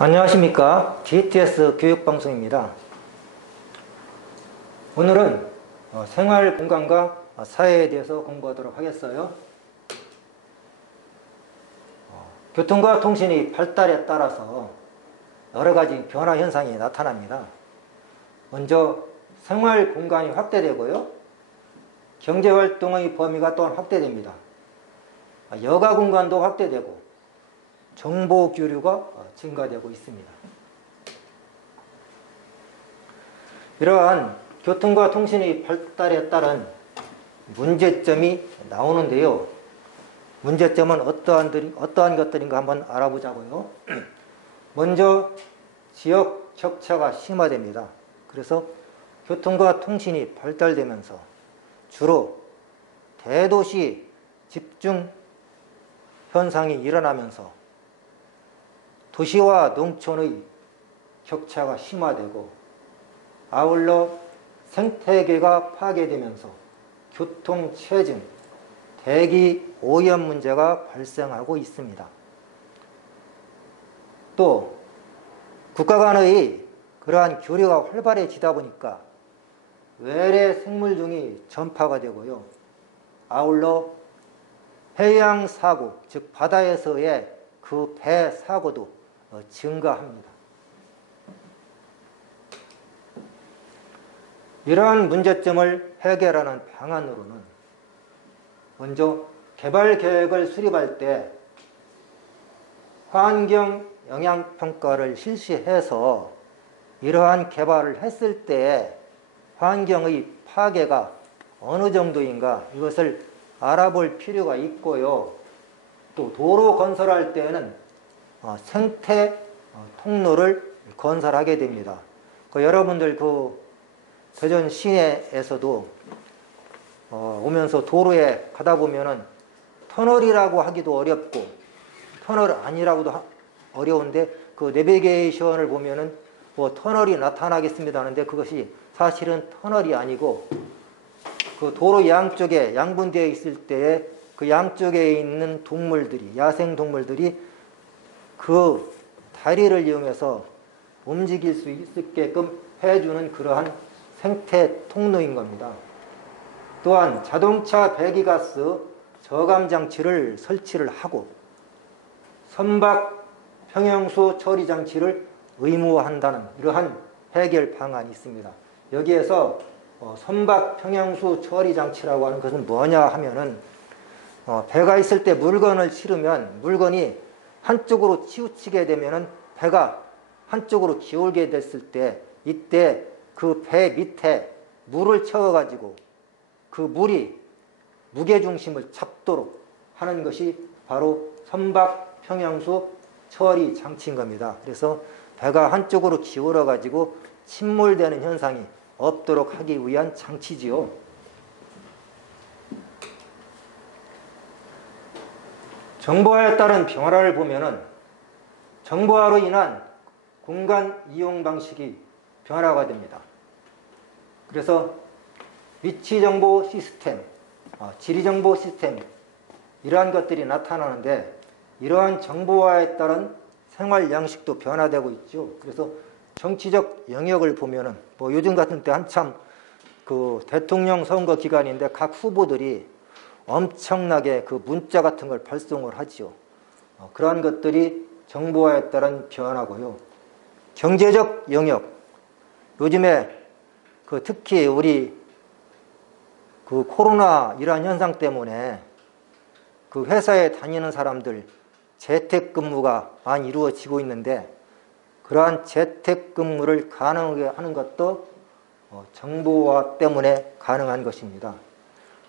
안녕하십니까. GTS 교육방송입니다. 오늘은 생활공간과 사회에 대해서 공부하도록 하겠어요. 교통과 통신의 발달에 따라서 여러가지 변화 현상이 나타납니다. 먼저 생활공간이 확대되고요. 경제활동의 범위가 또한 확대됩니다. 여가공간도 확대되고 정보 교류가 증가되고 있습니다. 이러한 교통과 통신의 발달에 따른 문제점이 나오는데요. 문제점은 어떠한 것들인가 한번 알아보자고요. 먼저 지역 격차가 심화됩니다. 그래서 교통과 통신이 발달되면서 주로 대도시 집중 현상이 일어나면서 도시와 농촌의 격차가 심화되고 아울러 생태계가 파괴되면서 교통체증, 대기 오염 문제가 발생하고 있습니다. 또 국가 간의 그러한 교류가 활발해지다 보니까 외래 생물종이 전파가 되고요. 아울러 해양사고, 즉 바다에서의 그 배 사고도 증가합니다. 이러한 문제점을 해결하는 방안으로는 먼저 개발 계획을 수립할 때 환경 영향 평가를 실시해서 이러한 개발을 했을 때 환경의 파괴가 어느 정도인가 이것을 알아볼 필요가 있고요. 또 도로 건설할 때는 생태 통로를 건설하게 됩니다. 여러분들 대전 시내에서도 오면서 도로에 가다 보면은 터널이라고 하기도 어렵고 터널 아니라고도 어려운데 그 내비게이션을 보면은 터널이 나타나겠습니다 하는데 그것이 사실은 터널이 아니고 그 도로 양쪽에 양분되어 있을 때에 그 양쪽에 있는 동물들이 야생 동물들이 그 다리를 이용해서 움직일 수 있게끔 해주는 그러한 생태 통로인 겁니다. 또한 자동차 배기가스 저감 장치를 설치를 하고 선박 평형수 처리 장치를 의무화한다는 이러한 해결 방안이 있습니다. 여기에서 선박 평형수 처리 장치라고 하는 것은 뭐냐 하면은 배가 있을 때 물건을 실으면 물건이 한쪽으로 치우치게 되면은 배가 한쪽으로 기울게 됐을 때 이때 그 배 밑에 물을 채워가지고 그 물이 무게중심을 잡도록 하는 것이 바로 선박 평형수 처리 장치인 겁니다. 그래서 배가 한쪽으로 기울어가지고 침몰되는 현상이 없도록 하기 위한 장치지요. 정보화에 따른 변화를 보면은 정보화로 인한 공간 이용 방식이 변화가 됩니다. 그래서 위치정보 시스템, 지리정보 시스템 이러한 것들이 나타나는데 이러한 정보화에 따른 생활 양식도 변화되고 있죠. 그래서 정치적 영역을 보면은 요즘 같은 때 한참 그 대통령 선거 기간인데 각 후보들이 엄청나게 그 문자 같은 걸 발송을 하지요. 그러한 것들이 정보화에 따른 변화고요. 경제적 영역, 요즘에 특히 우리 코로나 이러한 현상 때문에 회사에 다니는 사람들 재택근무가 많이 이루어지고 있는데 그러한 재택근무를 가능하게 하는 것도 정보화 때문에 가능한 것입니다.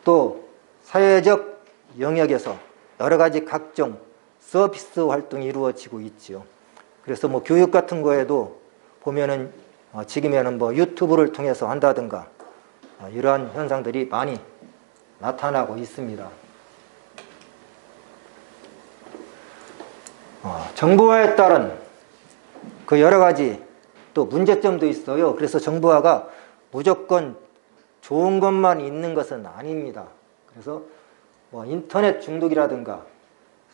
또 사회적 영역에서 여러 가지 각종 서비스 활동이 이루어지고 있지요. 그래서 교육 같은 거에도 보면은 지금에는 유튜브를 통해서 한다든가 이러한 현상들이 많이 나타나고 있습니다. 정보화에 따른 여러 가지 또 문제점도 있어요. 그래서 정보화가 무조건 좋은 것만 있는 것은 아닙니다. 그래서 인터넷 중독이라든가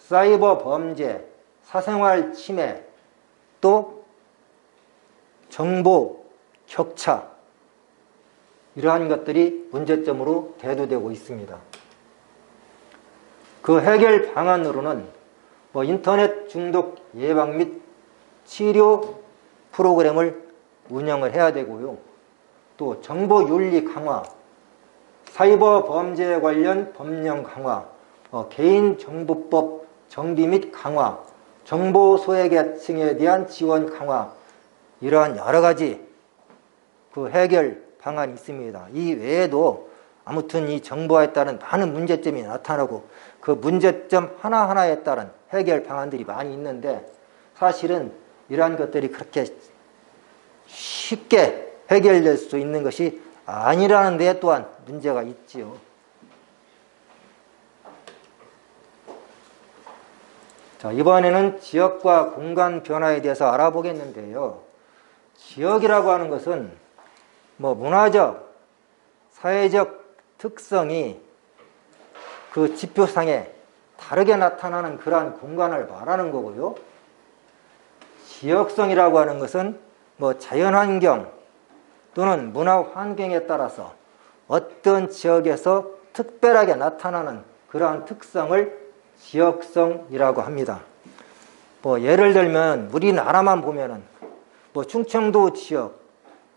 사이버 범죄, 사생활 침해, 또 정보 격차, 이러한 것들이 문제점으로 대두되고 있습니다. 그 해결 방안으로는 인터넷 중독 예방 및 치료 프로그램을 운영을 해야 되고요. 또 정보윤리 강화, 사이버 범죄 관련 법령 강화, 개인정보법 정비 및 강화, 정보 소외계층에 대한 지원 강화, 이러한 여러 가지 그 해결 방안이 있습니다. 이 외에도 아무튼 이 정보에 따른 많은 문제점이 나타나고 그 문제점 하나하나에 따른 해결 방안들이 많이 있는데 사실은 이러한 것들이 그렇게 쉽게 해결될 수 있는 것이 아니라는 데 또한 문제가 있지요. 자, 이번에는 지역과 공간 변화에 대해서 알아보겠는데요. 지역이라고 하는 것은 문화적, 사회적 특성이 그 지표상에 다르게 나타나는 그러한 공간을 말하는 거고요. 지역성이라고 하는 것은 자연환경 또는 문화 환경에 따라서 어떤 지역에서 특별하게 나타나는 그러한 특성을 지역성이라고 합니다. 예를 들면 우리나라만 보면은 충청도 지역,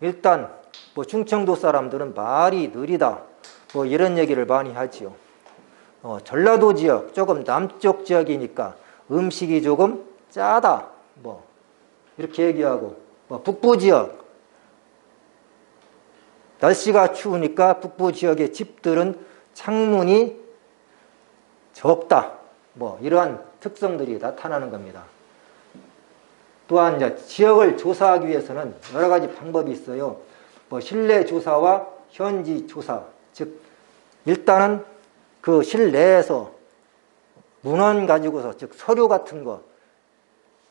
일단 충청도 사람들은 말이 느리다, 이런 얘기를 많이 하지요. 전라도 지역, 조금 남쪽 지역이니까 음식이 조금 짜다, 이렇게 얘기하고, 북부 지역, 날씨가 추우니까 북부 지역의 집들은 창문이 적다, 이러한 특성들이 나타나는 겁니다. 또한 이제 지역을 조사하기 위해서는 여러 가지 방법이 있어요. 실내 조사와 현지 조사, 즉 일단은 그 실내에서 문헌 가지고서, 즉 서류 같은 거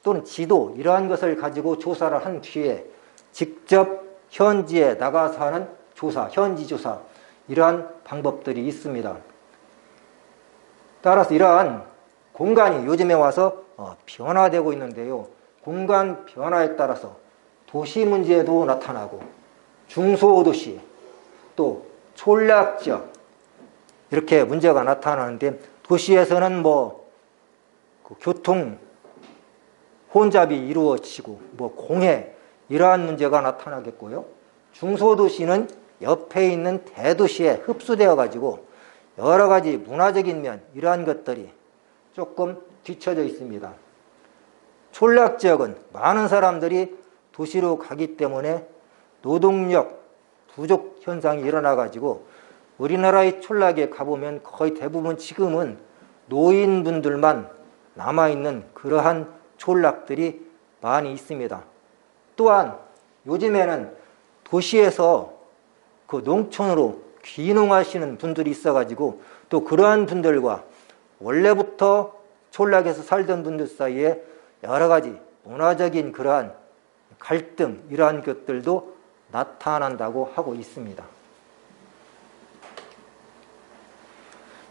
또는 지도, 이러한 것을 가지고 조사를 한 뒤에 직접 현지에 나가서 하는 조사, 현지 조사, 이러한 방법들이 있습니다. 따라서 이러한 공간이 요즘에 와서 변화되고 있는데요. 공간 변화에 따라서 도시 문제도 나타나고 중소도시, 또 촌락지역, 이렇게 문제가 나타나는데, 도시에서는 교통 혼잡이 이루어지고 공해, 이러한 문제가 나타나겠고요. 중소도시는 옆에 있는 대도시에 흡수되어 가지고 여러 가지 문화적인 면, 이러한 것들이 조금 뒤처져 있습니다. 촌락지역은 많은 사람들이 도시로 가기 때문에 노동력 부족 현상이 일어나 가지고 우리나라의 촌락에 가보면 거의 대부분 지금은 노인분들만 남아있는 그러한 촌락들이 많이 있습니다. 또한 요즘에는 도시에서 그 농촌으로 귀농하시는 분들이 있어가지고 또 그러한 분들과 원래부터 촌락에서 살던 분들 사이에 여러 가지 문화적인 그러한 갈등, 이러한 것들도 나타난다고 하고 있습니다.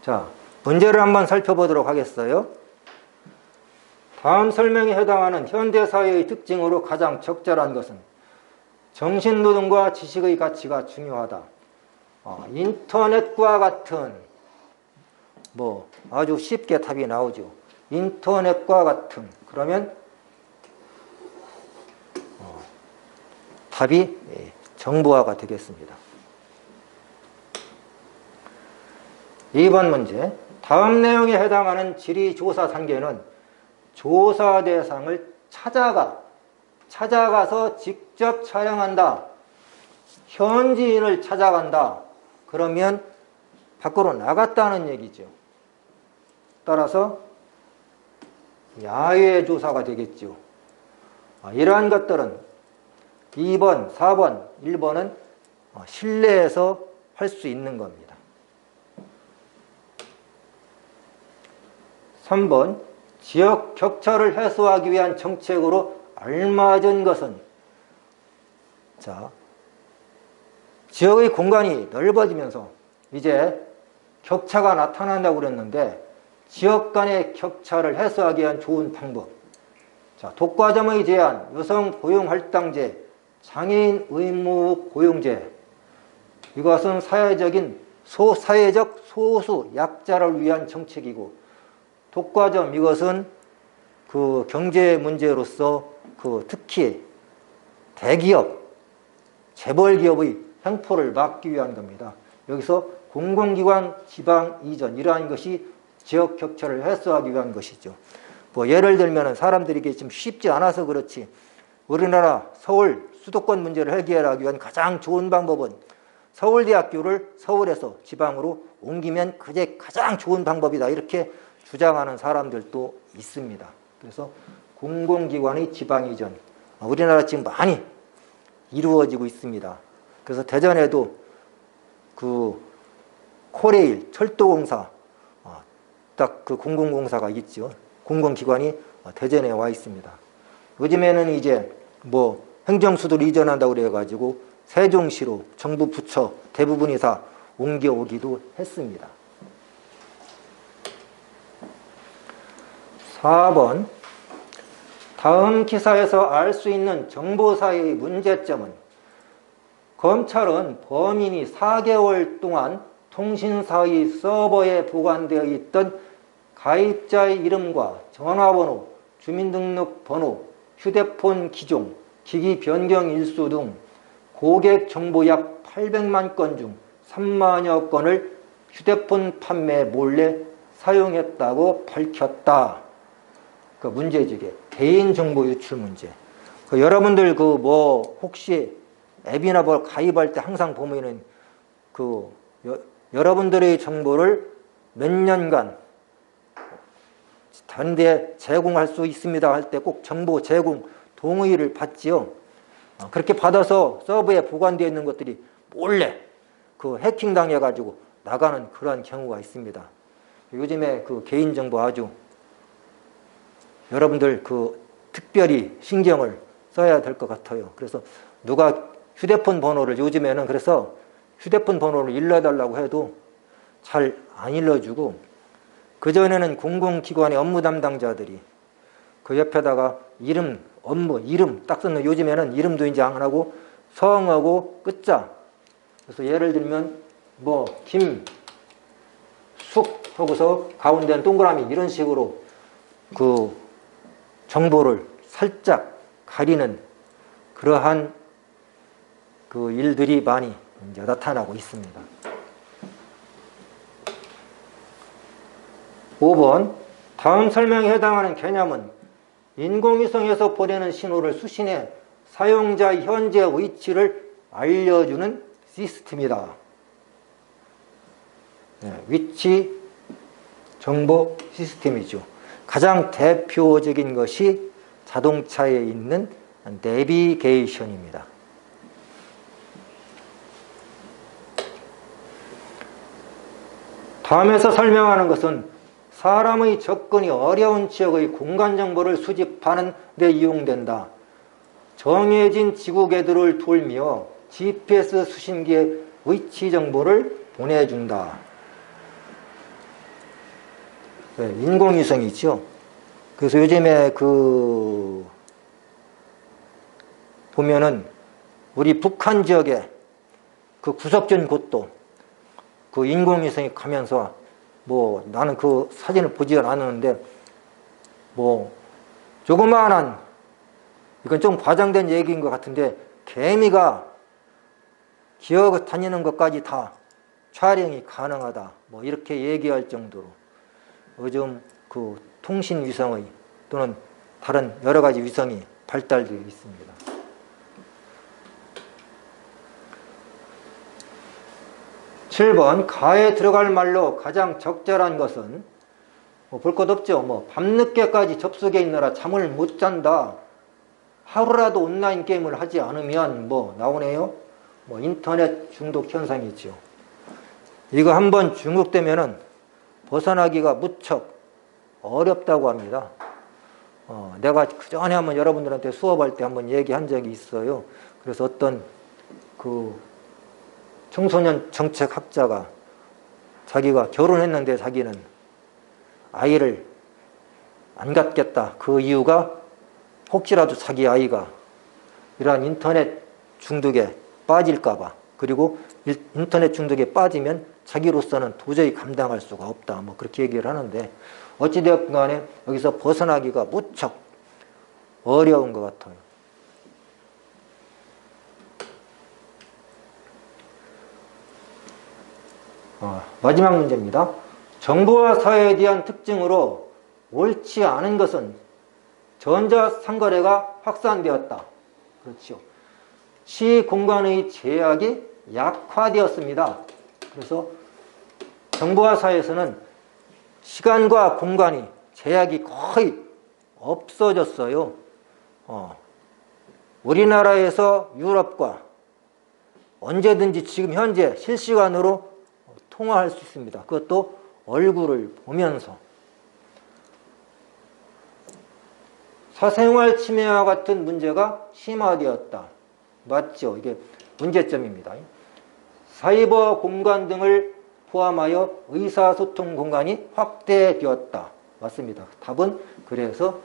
자, 문제를 한번 살펴보도록 하겠어요. 다음 설명에 해당하는 현대사회의 특징으로 가장 적절한 것은 정신노동과 지식의 가치가 중요하다. 인터넷과 같은, 아주 쉽게 답이 나오죠. 인터넷과 같은, 그러면 답이 정보화가 되겠습니다. 2번 문제. 다음 내용에 해당하는 지리조사 단계는 조사 대상을 찾아가서 직접 촬영한다. 현지인을 찾아간다. 그러면 밖으로 나갔다는 얘기죠. 따라서 야외 조사가 되겠죠. 이러한 것들은 2번, 4번, 1번은 실내에서 할 수 있는 겁니다. 3번, 지역 격차를 해소하기 위한 정책으로 알맞은 것은, 자, 지역의 공간이 넓어지면서 이제 격차가 나타난다고 그랬는데, 지역 간의 격차를 해소하기 위한 좋은 방법, 자, 독과점의 제한, 여성 고용할당제, 장애인 의무 고용제. 이것은 사회적 소수 약자를 위한 정책이고, 독과점 이것은 그 경제 문제로서 그 특히 대기업, 재벌기업의 횡포를 막기 위한 겁니다. 여기서 공공기관 지방 이전, 이러한 것이 지역 격차를 해소하기 위한 것이죠. 뭐 예를 들면 사람들이 이게 좀 쉽지 않아서 그렇지, 우리나라 서울 수도권 문제를 해결하기 위한 가장 좋은 방법은 서울대학교를 서울에서 지방으로 옮기면 그게 가장 좋은 방법이다, 이렇게 주장하는 사람들도 있습니다. 그래서 공공기관의 지방 이전, 우리나라 지금 많이 이루어지고 있습니다. 그래서 대전에도 그 코레일 철도공사, 딱 그 공공공사가 있죠. 공공기관이 대전에 와 있습니다. 요즘에는 이제 뭐 행정수도를 이전한다고 그래가지고 세종시로 정부 부처 대부분이 다 옮겨오기도 했습니다. 4번, 다음 기사에서 알 수 있는 정보사회의 문제점은, 검찰은 범인이 4개월 동안 통신사의 서버에 보관되어 있던 가입자의 이름과 전화번호, 주민등록번호, 휴대폰 기종, 기기 변경 일수 등 고객 정보 약 800만 건 중 3만여 건을 휴대폰 판매 몰래 사용했다고 밝혔다. 그 문제지게 개인정보 유출 문제. 여러분들 혹시 앱이나 뭘 가입할 때 항상 보면은 여러분들의 정보를 몇 년간 다른 데 제공할 수 있습니다 할 때 꼭 정보 제공 동의를 받지요. 그렇게 받아서 서버에 보관되어 있는 것들이 몰래 해킹 당해가지고 나가는 그러한 경우가 있습니다. 요즘에 개인정보 아주 여러분들 특별히 신경을 써야 될 것 같아요. 그래서 누가 휴대폰 번호를 요즘에는 그래서 휴대폰 번호를 일러달라고 해도 잘 안 일러주고, 그전에는 공공기관의 업무 담당자들이 그 옆에다가 이름 딱 쓰는, 요즘에는 이름도 이제 안 하고 성하고 끝자. 그래서 예를 들면 김숙 하고서 가운데는 동그라미, 이런 식으로 정보를 살짝 가리는 그러한 일들이 많이 이제 나타나고 있습니다. 5번, 다음 설명에 해당하는 개념은 인공위성에서 보내는 신호를 수신해 사용자의 현재 위치를 알려주는 시스템이다. 위치 정보 시스템이죠. 가장 대표적인 것이 자동차에 있는 내비게이션입니다. 다음에서 설명하는 것은 사람의 접근이 어려운 지역의 공간 정보를 수집하는 데 이용된다. 정해진 지구 궤도를 돌며 GPS 수신기에 위치 정보를 보내준다. 인공위성이죠. 그래서 요즘에 보면은 우리 북한 지역에 구석진 곳도 인공위성이 가면서 나는 사진을 보지 않았는데 조그마한, 이건 좀 과장된 얘기인 것 같은데, 개미가 기어 다니는 것까지 다 촬영이 가능하다, 이렇게 얘기할 정도로 요즘 통신위성의 또는 다른 여러 가지 위성이 발달되어 있습니다. 7번, 가에 들어갈 말로 가장 적절한 것은, 볼 것 없죠. 밤늦게까지 접속해 있느라 잠을 못 잔다. 하루라도 온라인 게임을 하지 않으면 나오네요. 인터넷 중독 현상이죠. 이거 한번 중독되면은 벗어나기가 무척 어렵다고 합니다. 내가 그전에 한번 여러분들한테 수업할 때 한번 얘기한 적이 있어요. 그래서 어떤 청소년 정책학자가 자기가 결혼했는데 자기는 아이를 안 갖겠다. 그 이유가 혹시라도 자기 아이가 이러한 인터넷 중독에 빠질까봐, 그리고 인터넷 중독에 빠지면 자기로서는 도저히 감당할 수가 없다, 뭐 그렇게 얘기를 하는데, 어찌되었든 간에 여기서 벗어나기가 무척 어려운 것 같아요. 마지막 문제입니다. 정보화 사회에 대한 특징으로 옳지 않은 것은 전자상거래가 확산되었다. 그렇죠. 시공간의 제약이 약화되었습니다. 그래서 정보화 사회에서는 시간과 공간이 제약이 거의 없어졌어요. 우리나라에서 유럽과 언제든지 지금 현재 실시간으로 통화할 수 있습니다. 그것도 얼굴을 보면서. 사생활 침해와 같은 문제가 심화되었다. 맞죠? 이게 문제점입니다. 사이버 공간 등을 포함하여 의사소통 공간이 확대되었다. 맞습니다. 답은 그래서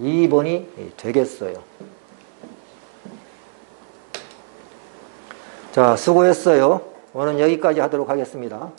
2번이 되겠어요. 자, 수고했어요. 오늘은 여기까지 하도록 하겠습니다.